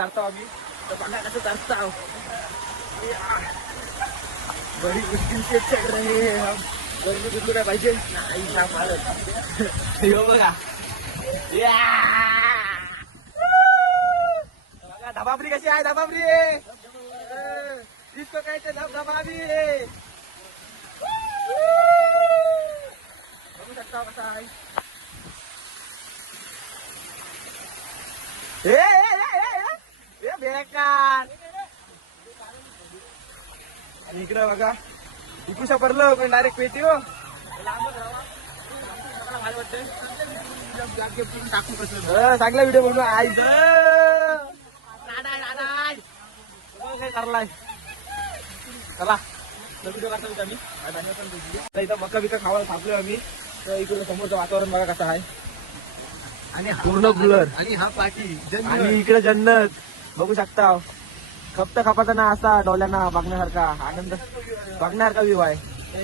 चालतो आम्ही तर बघा कसं चालतो. बड़ी मुश्किल से चल रहे हैं हम. गर्मी कुठलं काय पाहिजे नाही मारत. बघा धबाबरी कशी आहे. धबाबरी इसको कहते धबधबाबी. बघू शकता कसा आहे. बेकार इकडं बघा इकुशा पडलं पण डायरेक्ट पेटी हो. चांगला व्हिडिओ बनवून आईचं काय करलाय. चला व्हिडिओ करता आम्ही इथं मका बिका खावायला थांबलोय आम्ही. तर इकडे समोरचं वातावरण बघा कसं आहे आणि पूर्ण कूलर आणि हा पाठी आणि इकडे जन्नत बघू शकता. खपत खपाचा ना असा डोल्यांना बघण्यासारखा आनंद बघण्यासारखा व्ह्यू आहे.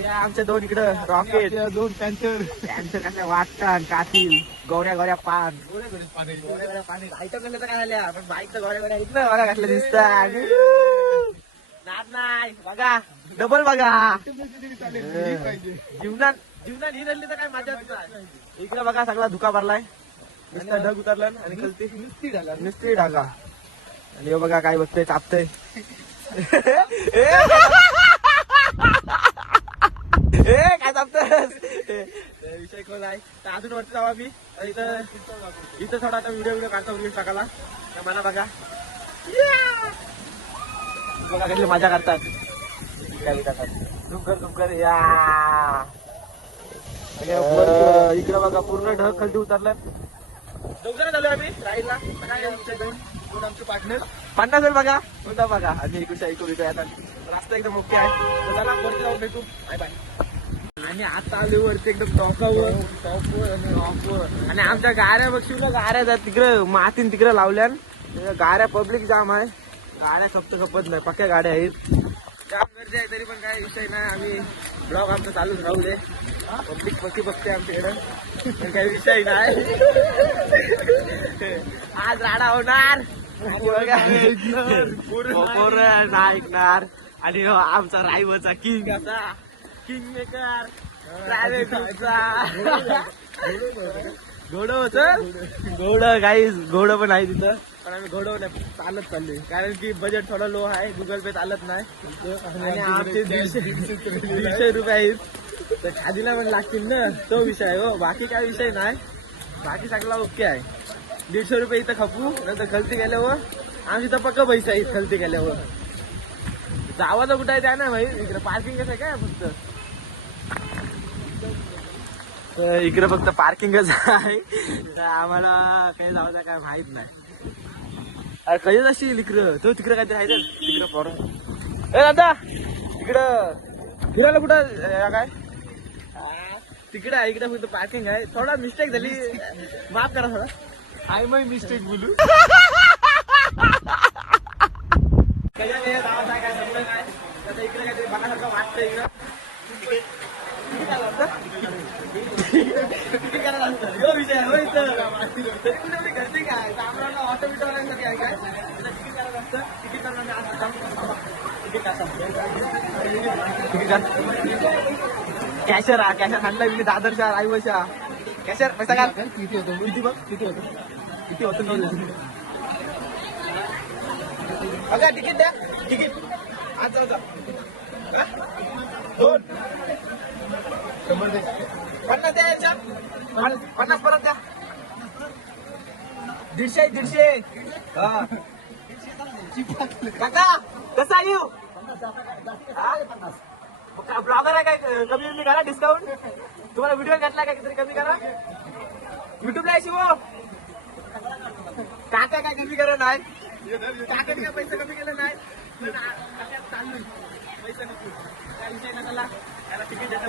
आमच्या दोन इकडं रॉकेट दोन कॅन्सर कशा वाटतात कातील गौऱ्या गौऱ्या पान पाणी आयटम कसं काय झाल्या पण बाईक तर गौऱ्या गौऱ्या इथं बघा घातलं दिसतात. नाद नाही बघा डबल बघा. जीवनात जीवनात ही रडली तर काय मजाच नाही. इकडे बघा सगळा धुका भरलाय. नुसता ढग उतरला आणि खालती नुसती ढागा. आणि हे बघा काय बघतोय चापतय. काय चापतस विषय खोल आहे. तर अजून वरती जाऊ आम्ही. इथं थोडा आता व्हिडिओ काढतो व्हिडिओ टाकायला. तर मला बघा बघा कसली मजा करतात. तुमकर या इकडे बघा पूर्ण ढग खालती उतरला. दोघ जण झालो आम्ही राईडला. आमचे पार्टनर 50 बघा कोणता बघा. आणि इकडच्या इकडे येतात. रस्ता एकदम ओके आहे. चला वरती जाऊन भेटू. Bye bye. आणि आता आले वरती एकदम टॉपवर आणि आमच्या गाड्या बघ शिवल्या गाड्या जात तिकडे मातीन तिकडे लावल्या. गाड्या पब्लिक जाम आहे. गाड्या खपत नाही पक्क्या गाड्या आहेत. जाम गर्दी आहे तरी पण काय विषय नाही. आम्ही ब्लॉग आमचं चालूच राहू दे. पब्लिक पक्की बघते आमच्याकडं पण काही विषय नाही. आज राडा होणार ना ऐकणार. आणि आमचा रायवरचा किंग असा किंग मेकर घोडं होतं. घोडं काही घोडं पण आहे तिथं पण आम्ही घोडं नाही चालत चाललोय कारण की बजेट थोडं लो आहे. गुगल पे चालत नाही. आणि आमचे 150 रुपये आहेत तर खादीला पण लागतील ना. तो विषय आहे हो. बाकी काय विषय नाही. बाकी सगळा ओके आहे. 150 रुपये इथं खपू नंतर खलती गेल्यावर आमची तर पक्का पैसा आहे. खलती गेल्यावर जावाचं कुठं आहे त्या ना भाई. इकडे पार्किंग कसं काय फक्त इकडे फक्त पार्किंगच आहे. तर आम्हाला काही जावं काय माहित नाही. अरे कधी जाशील इकडं. तो तिकडे काहीतरी आहे तिकडं पोरं. ए दादा इकडं फिरायला कुठं काय तिकडे आहे. इकडे फक्त पार्किंग आहे. थोडा मिस्टेक झाली माफ करा. थोडा आय माय मिस्टेक बोलू. काय समजा काय आता इकडे काहीतरी बघासारखं वाटतं. इकडं किती करायला असतं विषय हो इथं. तरी कुठे घरते काय ऑटोमेटिकवाल्यांसाठी आहे काय किती करायला असतं. किती करणार कॅशर हा कॅशर आणलाय मी दादरच्या रायवशा. कॅशर पैसा काय किती होतो किती बघ किती होतो बघा. तिकीट द्या तिकीट आज जाऊ 2 50 द्या. याच्यात 50 परत द्या. 150 काका कसा येऊ ब्लॉगर आहे काय कमी करा डिस्काउंट. तुम्हाला व्हिडिओ घेतला काय तरी कमी करा. युट्यूबला आहे शिव काका काय कमी करा नाही. काकाने काय पैसे कमी केले नाही. चालू पैसे नको काय विषय ना. त्याला त्याला तिकीट देतात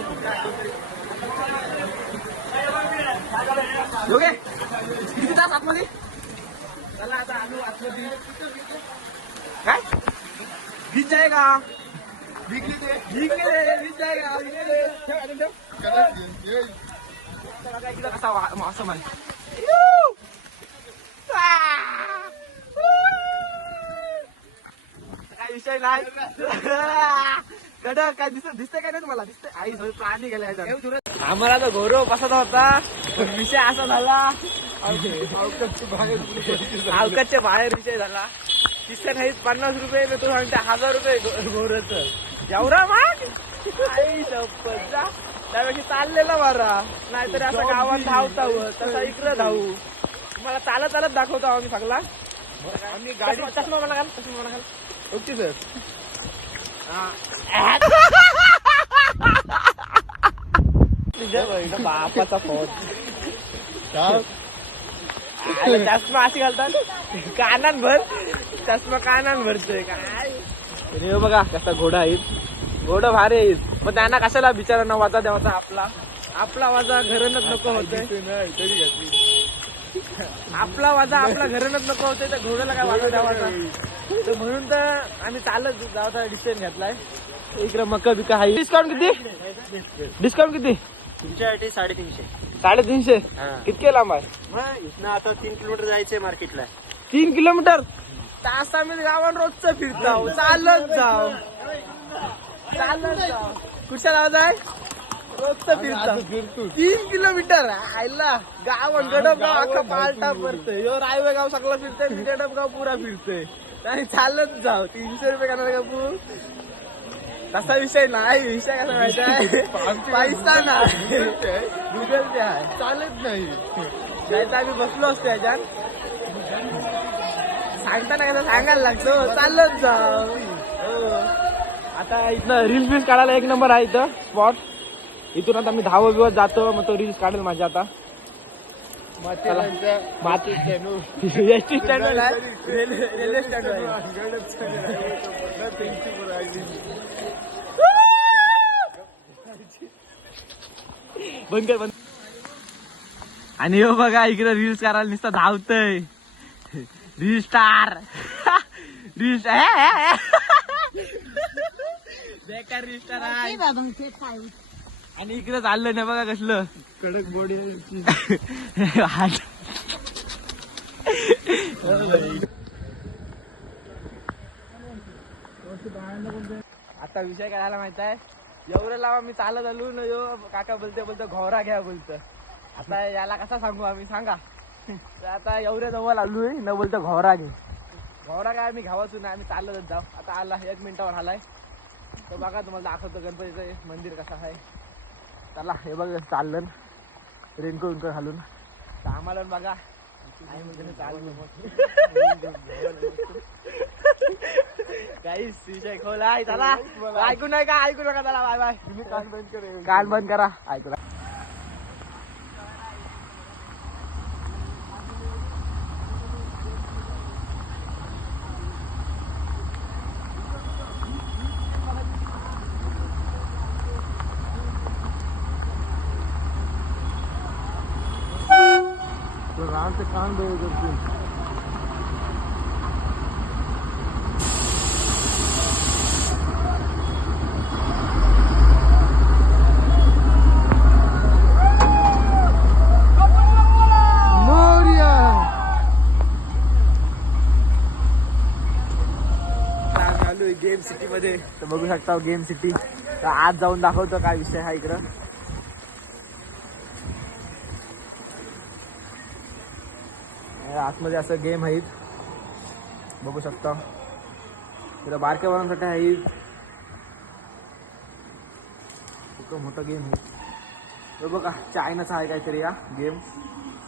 योगे किती तास आतमध्ये. चला आता आलू आतमध्ये काय बीच जाएगा. बीच जाएगा. कसा मौसम आहे. विषय नाही. कडक काय दिसतंय काय नाही तुम्हाला? दिसतंय आई सगळं प्राणी गेले. आम्हाला तर गौरव बसत होता, पण विषय असा झाला अवकाशच्या बाहेर विषय झाला. तिसऱ्या नाहीत 50 रुपये मी तू सांगते 1000 रुपये गौरवच एवढा माग आई शपथ जा. त्यापेक्षा चाललेला बरा, नाहीतर असं गावात धावता तसा इकडं धावू. तुम्हाला चालत चालत दाखवतो आम्ही सगळा. आम्ही गाडी चष्मा मला घाल, चष्मा मला घाल. Okay sir. बापाचा फोन चष्मा अशी घालतात कानान भर, चष्मा कानान भरतोय काय. हे बघा कसा घोडा आहे, घोडा भारी आहे. मग त्यांना कशाला बिचारांना वाजा द्यावाचा आपला वाजा घरनच नको होतोय. आपला वाजा आपला घरनच नको होतोय, तर घोड्याला काय वाजा द्यावाचा. तर म्हणून तर आम्ही चालत जावचा डिसिजन घेतलाय. इकडे मका बिका आहे. डिस्काउंट किती? डिस्काउंट किती तुमच्यासाठी 350. 350. कितके लांब आहे? इथनं आता 3 किलोमीटर जायचंय मार्केटला. 3 किलोमीटर. तास आम्ही गावात रोजचं फिरतो, चालत जाऊ. कुठच्या गावात आहे? रोजचं फिरतो 3 किलोमीटर. आयला गाव गडपगाव अख्खा पालटा पडतोय. यो रायवे गाव सगळं फिरतोय, गडपगाव पुरा फिरतोय आणि चालत जाऊ. 300 रुपये करणार का पू? तसा विषय नाही. विषय कसा माहिती आहे? पैसा नाही, गुगल पे आहे. चालत नाही जायचं. आम्ही बसलो असतो याच्यात. सांगताना कसं सांगायला लागतो, चालत जाऊ. आता इथनं रील्स बील्स काढायला एक नंबर आहे इथं स्पॉट. इथून आता मी धावत बिवत जातो, मग तो रील्स काढेल माझ्या. आता एसटी स्टँड आहे, रेल्वे स्टँड आहे. बंद कर बंद. आणि हो बघा इकडे रील्स करायला नुसतं धावतय. रील स्टार रील बेकार रील स्टार आहे. आणि इकडे चाललं ना बघा कसलं कडक बॉडी. आता विषय काय झाला माहित आहे? एवढं लावा मी चालत आलो ना, यो काका बोलते घोरा घ्या बोलत. आता याला कसा सांगू आम्ही सांगा. तर आता एवढ्या जवळ आलोय न बोलतो घोरा घे. घोरा काय आम्ही घ्यावाचू ना, आम्ही चालतच जाऊ. आता आला 1 मिनिटावर आलाय. तर बघा तुम्हाला दाखवतो गणपतीचं मंदिर कसं आहे. चला हे बघ चाललं रेनकोट विनकोट घालून. तर आम्हाला बघा काहीच विषय खोला. चला ऐकू नाही का? ऐकू नका. चला बाय बाय. कान बंद करा. ऐकू. राम से कान दो गेम सिटी मध्ये. तर बघू शकता गेम सिटी. तर आज जाऊन दाखवतो काय विषय हा इकडं. आतमध्ये असं गेम आहेत बघू शकता. तिला बारक्या वरांसाठी आहे. खूप मोठा गेम आहे. तर बघा चायनाचा आहे काहीतरी या गेम.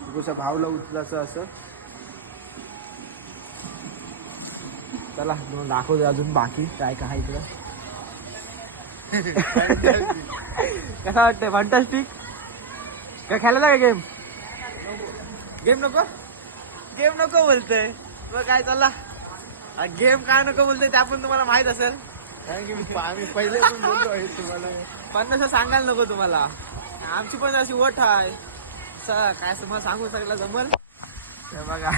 बघू भावला उचलायचं असं. चला दाखवतो अजून बाकी काय काय इकडं. कसा वाटतंय? फंटास्टिक. काय खेळायला का गेम? गेम नको? गेम नको बोलतोय मग काय. चला गेम काय नको बोलतोय ते आपण तुम्हाला माहित असेल. कारण की आम्ही पहिले पण बोललो आहे तुम्हाला. पण तसं सांगायला नको तुम्हाला. आमची पण अशी ओठ आहे काय तुम्हाला सांगू सगळं जमल. बघा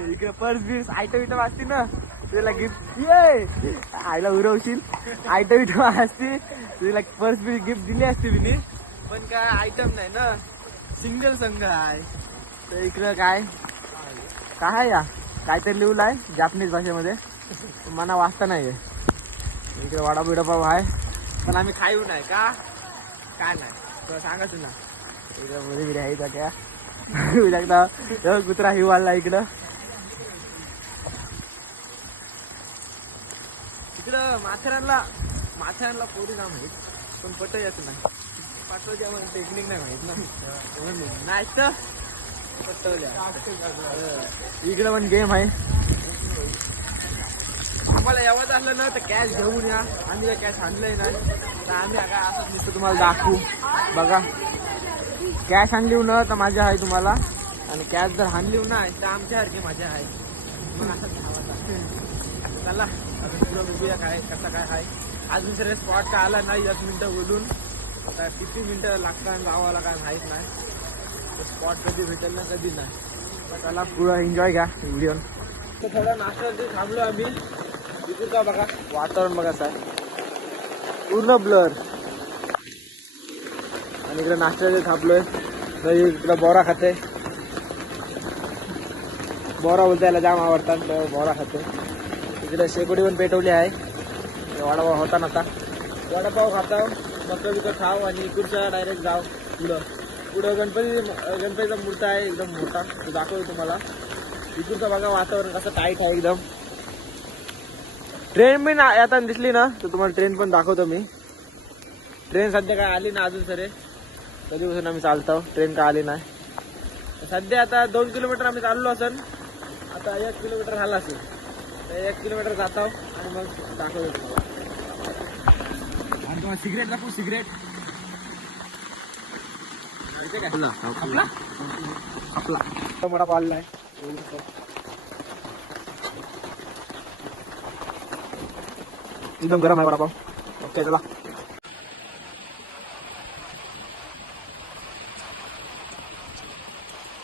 इकडे पर्स बिर्स आयटम इटम असते ना, तुला गिफ्ट ये आईला उरवशील. आयटम इटम असते तुला पर्स बिर गिफ्ट दिली असते मी. पण काय आयटम नाही ना, सिंगल संघ आहे. तर इकडं काय काय या काहीतरी लिहिलं आहे जापनीज भाषेमध्ये, मला वाचता नाही आहे. इकडे वडा बिडापाव आहे, पण आम्ही खाऊ नाही का, काय नाही तर सांगा तुला. इकडे मध्ये बिडे आहे त्या एकदा कुत्रा हिव आला इकडं. इकडं माथेरानला पोरी ना माहीत, पण पट यायचं नाही. पाठवायची आम्हाला टेक्निक नाही माहीत ना, नाही तर इकडे पण गेम आहे. आम्हाला यावं झालं ना तर कॅश घेऊन या. आम्ही काय कॅश आणलंय नाही तर आम्ही काय असंच नुसतं तुम्हाला दाखवू. बघा कॅश आणली ना तर माझ्या आहे तुम्हाला, आणि कॅश जर आणली नाही तर आमच्यासारखी माझ्या आहे. मग असं चला पुढं बघूया काय कसं काय आहे. आज दुसऱ्या स्पॉट काय आला नाही 10 मिनिटं बोलून, आता किती मिनिटं लागतात गावाला काय माहीत नाही. स्पॉट कधी भेटेल ना कधी नाही. तर त्याला पुढं एन्जॉय घ्या व्हिडिओ. तर थोडा नाश्त्यासाठी थांबलो आम्ही. तिथूचा बघा वातावरण बघायचं आहे पूर्ण ब्लर, आणि इकडे नाश्त्यासाठी थांबलोय. तर इकडं बोरा खाते, बोरा बोलता याला जाम आवडतात तर बोरा खाते. इकडे शेकोटी पण पेटवली आहे. वडापाव होता ना, आता वडापाव खाताव, मस्त तिथं खाव आणि इकडच्या डायरेक्ट जाव पुढं गणपतीचा मूर्ती आहे एकदम मोठा, तो दाखवतो तुम्हाला. इकडचं बघा वातावरण कसं टाईट आहे एकदम. ट्रेन पण आता दिसली ना तर तुम्हाला ट्रेन पण दाखवतो मी. ट्रेन सध्या काय आली ना अजून सरे, कधीपासून आम्ही चालतो, ट्रेन काय आली नाही. सध्या आता 2 किलोमीटर आम्ही चाललो असेल, आता 1 किलोमीटर झाला असेल, तर 1 किलोमीटर जातो आणि मग दाखवतो तुम्हाला. आणि तुम्हाला सिगरेट दाखवू, सिगरेट आपला मोठा पाळला आहे. एकदम गरम आहे वडापाव. ओके चला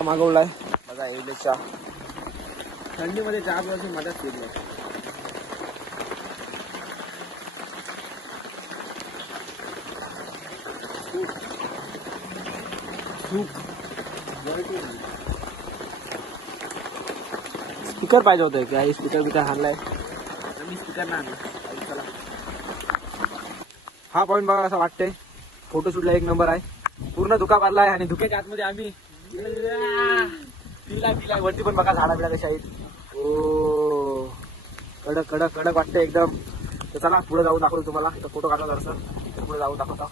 मागवलाय बघा. एवढे चहा, थंडीमध्ये चहा पासून मजाच केली आहे. स्पीकर पाहिजे होतं की आई, स्पीकर आणलाय मी, स्पीकर नाही आणला. चला हा पॉईंट बघा असं वाटतंय. फोटोशूटला 1 नंबर आहे. पूर्ण धुका पाडला आहे आणि धुक्याच्या आतमध्ये आम्ही पिल्ला वरती पण बघा झाडा बिडा कशा आहेत. ओ कडक कडक कडक वाटतंय एकदम. तर चला पुढे जाऊन दाखवतो तुम्हाला. फोटो काढला जरासं, पुढे जाऊन दाखवतो.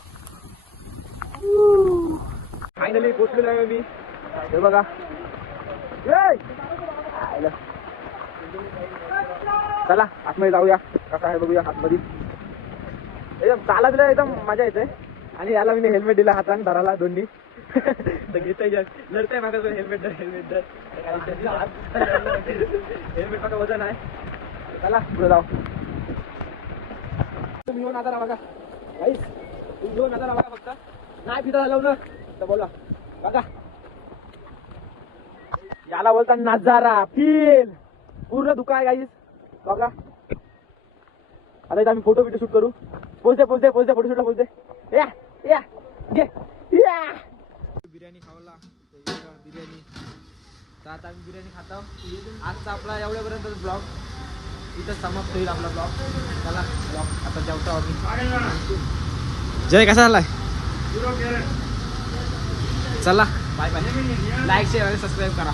फायनली पोचलेलो आहे मी. हे बघा चला आतमध्ये जाऊया कसं आहे बघूया. आतमध्ये एकदम चालत बिला एकदम मजा येते. आणि याला मी हेल्मेट दिला हाताने धराला दोन्ही. तर घेतोय लढतंय माझं हेल्मेट धर हेल्मेट माझं वजन आहे. चला पुढे जाऊ. तुम्ही येऊन आता बघा भाई, तुम्ही येऊन आता बघा फक्त. नाही पिता झालं ना तर बोला बघा, याला बोलता नजारा फील. पूर्ण दुका आहे गाईस बघा. आता इथं आम्ही फोटो बिटो शूट करू. पोचते फोटोशूटला पोचते. या या घे या. बिर्याणी खावला बिर्याणी. तर आता आम्ही बिर्याणी खातो. आजचा आपला एवढ्यापर्यंत ब्लॉग इथं समाप्त होईल आपला ब्लॉग. चला ब्लॉग आता जेवतो आम्ही. जय कसा झालाय? चला बाय बाय. लाईक शेअर आणि सबस्क्राईब करा.